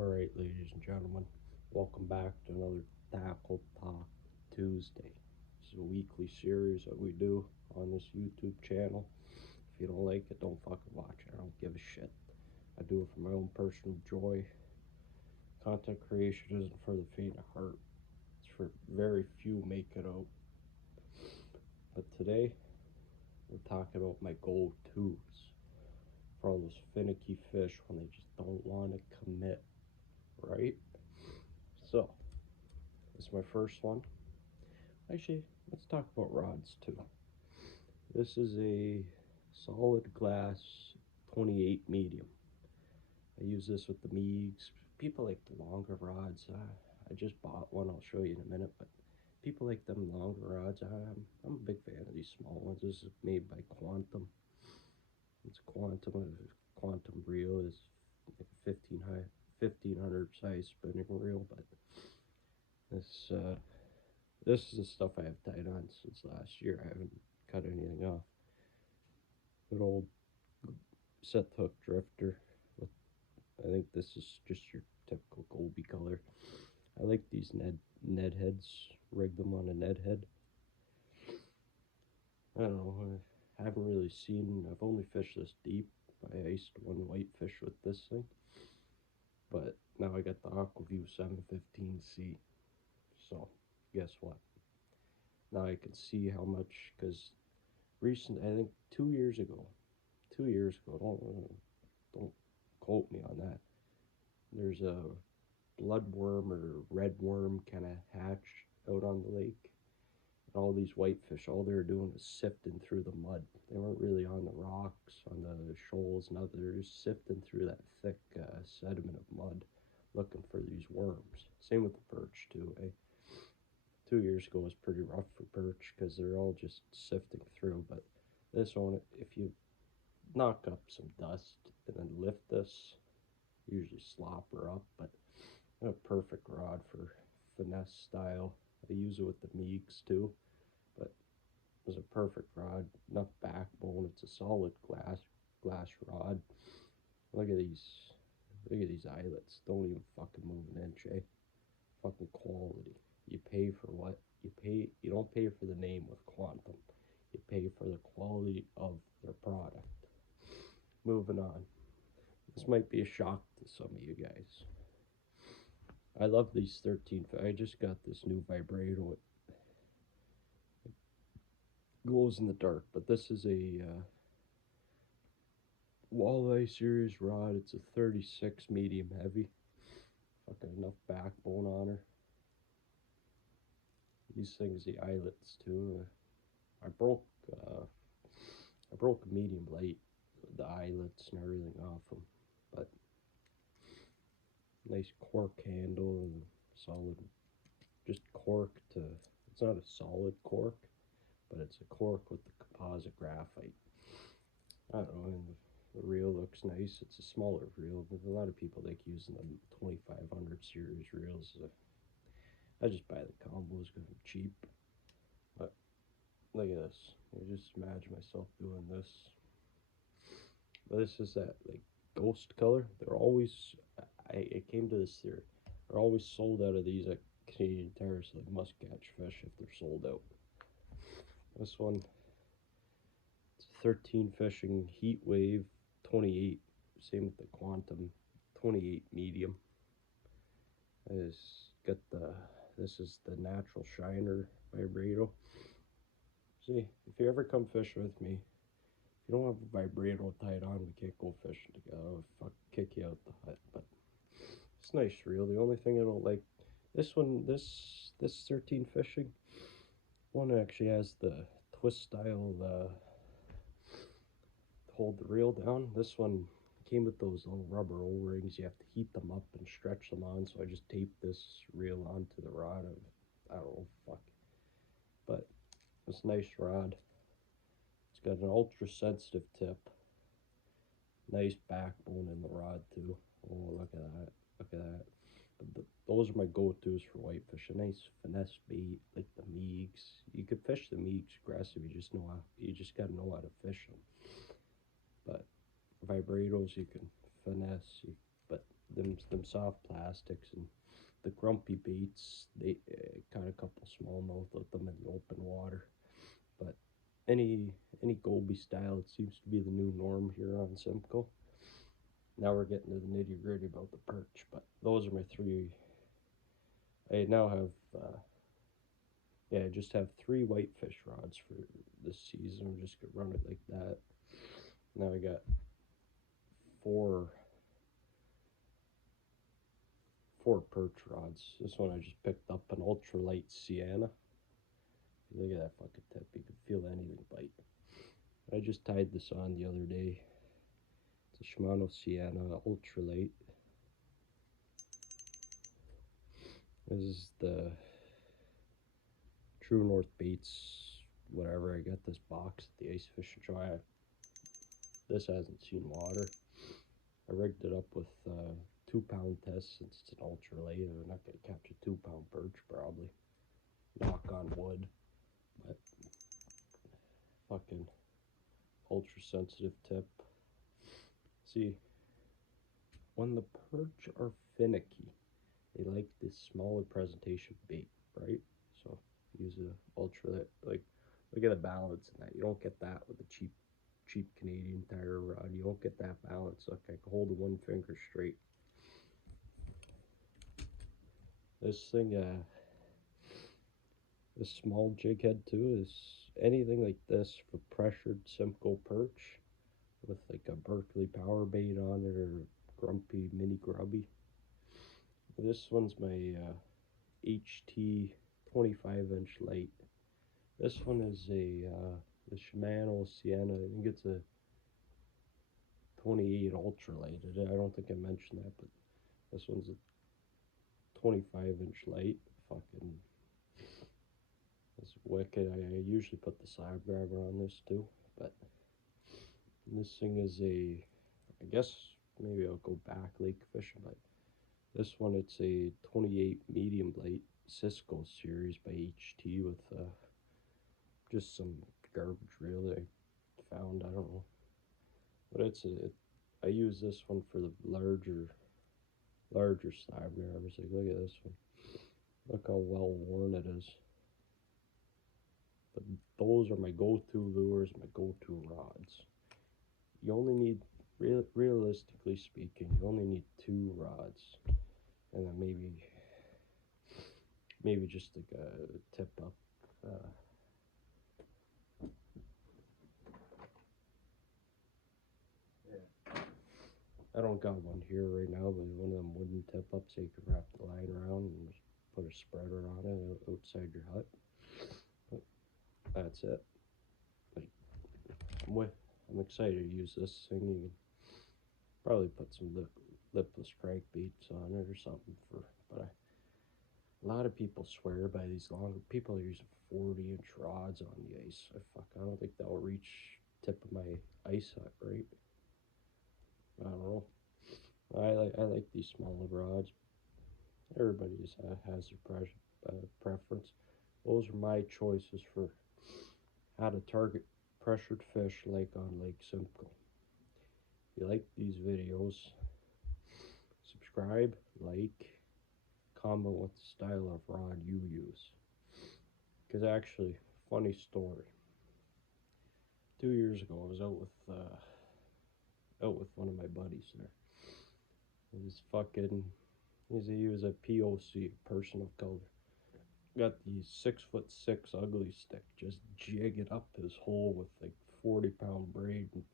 Alright, ladies and gentlemen, welcome back to another Tackle Talk Tuesday. This is a weekly series that we do on this YouTube channel. If you don't like it, don't fucking watch it. I don't give a shit. I do it for my own personal joy. Content creation isn't for the faint of heart. It's for very few make it out. But today, we're talking about my go-tos for all those finicky fish when they just don't want to commit, right? So, this is my first one. Actually, let's talk about rods too. This is a solid glass 28 medium. I use this with the Meigs. People like the longer rods. I just bought one. I'll show you in a minute. But people like them longer rods. I'm a big fan of these small ones. This is made by Quantum. It's Quantum. Quantum reel is like a 1500 size spinning reel. But this is the stuff I have tied on since last year. I haven't cut anything off. Good old set hook drifter. With, I think this is just your typical Goby color. I like these Ned heads. Rig them on a Ned head. I don't know. I haven't really seen. I've only fished this deep. I iced one whitefish with this thing. But now I got the Aquaview 715C. So guess what? Now I can see how much, because I think 2 years ago, don't quote me on that. There's a bloodworm or red worm kind of hatch out on the lake. And all these whitefish, all they were doing was sifting through the mud. They weren't really on the rocks, on the shoals, and they were just sifting through that thick sediment of mud, looking for these worms. Same with the perch too. 2 years ago was pretty rough for perch because they're all just sifting through. But this one, if you knock up some dust and then lift this, usually slop her up, but a perfect rod for finesse style. I use it with the Meigs too, but it was a perfect rod. Enough backbone. It's a solid glass rod. Look at these. Look at these eyelets. Don't even fucking move an inch, eh? Fucking quality. You pay for what? You don't pay for the name with Quantum. You pay for the quality of their product. Moving on. This might be a shock to some of you guys. I love these 13. I just got this new vibrato. It glows in the dark, but this is a Walleye series rod. It's a 36 medium heavy. Fucking enough backbone on her. These things, the eyelets too. I broke a medium light, the eyelets and everything off them, but nice cork handle and solid, just cork to. It's not a solid cork, but it's a cork with the composite graphite. I don't know. And the reel looks nice. It's a smaller reel, but a lot of people like using the 2500 series reels. I just buy the combos because they're cheap. But look at this. I just imagine myself doing this. But this is that like ghost color. They're always. I came to this theory. They're always sold out of these at Canadian Tire, so they must catch fish if they're sold out. This one, it's 13 fishing heat wave 28. Same with the Quantum 28 medium. This is the natural shiner vibrato. See, if you ever come fishing with me, if you don't have a vibrato tied on, we can't go fishing together. I'll fuck kick you out the hut. But it's nice reel. The only thing I don't like, this 13 fishing one actually has the twist style to hold the reel down. This one came with those little rubber O-rings. You have to heat them up and stretch them on, so I just taped this reel onto the rod. I don't know, fuck. But it's a nice rod. It's got an ultra sensitive tip. Nice backbone in the rod too. Oh, look at that. Look at that. But those are my go-tos for whitefish. A nice finesse bait like the Meigs. You could fish the Meigs aggressive. You just gotta know how to fish them. But vibratos you can finesse. But them soft plastics, and the grumpy baits, they caught a couple smallmouth with them in the open water. But any goby style, it seems to be the new norm here on Simcoe. Now we're getting to the nitty gritty about the perch, but those are my three. I now have, I just have 3 whitefish rods for this season. I'm just gonna run it like that. Now I got four perch rods. This one I just picked up, an ultralight Sienna. Look at that fucking tip. You can feel anything bite. I just tied this on the other day. It's a Shimano Sienna ultralight. This is the True North Baits, whatever. I got this box at the Ice Fishing Show. This hasn't seen water. I rigged it up with 2-pound test since it's an ultralight. I'm not going to catch a 2-pound perch probably. Knock on wood. But fucking ultra sensitive tip. See, when the perch are finicky, they like this smaller presentation bait, right? So use a ultralight. Like, look at the balance in that. You don't get that with a cheap Canadian Tire rod. You don't get that balance. Look, I can hold the one finger straight. This thing, this small jig head too, is anything like this for pressured Simcoe perch with like a Berkley power bait on it, or grumpy mini grubby. This one's my HT 25-inch light. This one is a the Shimano Sienna. I think it's a 28 ultralight. I don't think I mentioned that, but this one's a 25-inch light. Fucking, it's wicked. I usually put the side grabber on this too, but this thing is a, I guess maybe I'll go back lake fishing, but this one, it's a 28 medium light Cisco series by HT with just some garbage reel that I found. I don't know, but I use this one for the larger slab grabbers. Like, look at this one. Look how well worn it is. But those are my go-to lures, my go-to rods. You only need, realistically speaking, you only need 2 rods, and then maybe just like a tip up. I don't got one here right now, but one of them wooden tip ups so you can wrap the line around and just put a spreader on it outside your hut. But that's it. Like, I'm excited to use this thing. You can probably put some lipless crankbaits on it or something but a lot of people swear by these longer. People are using 40-inch rods on the ice. I don't think that'll reach tip of my ice hut, right? I don't know. I like these smaller rods. Everybody has their preference. Those are my choices for how to target pressured fish like on Lake Simcoe. If you like these videos, subscribe, like, comment what style of rod you use. Because actually, funny story. 2 years ago, I was out with one of my buddies there. He was a POC, person of color. Got the 6'6" ugly stick, just jigging up his hole with like 40-pound braid. And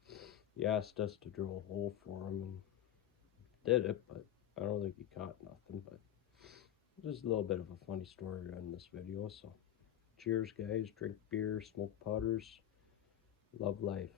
he asked us to drill a hole for him, and did it, but I don't think he caught nothing. But just a little bit of a funny story in this video. So cheers, guys. Drink beer, smoke putters, love life.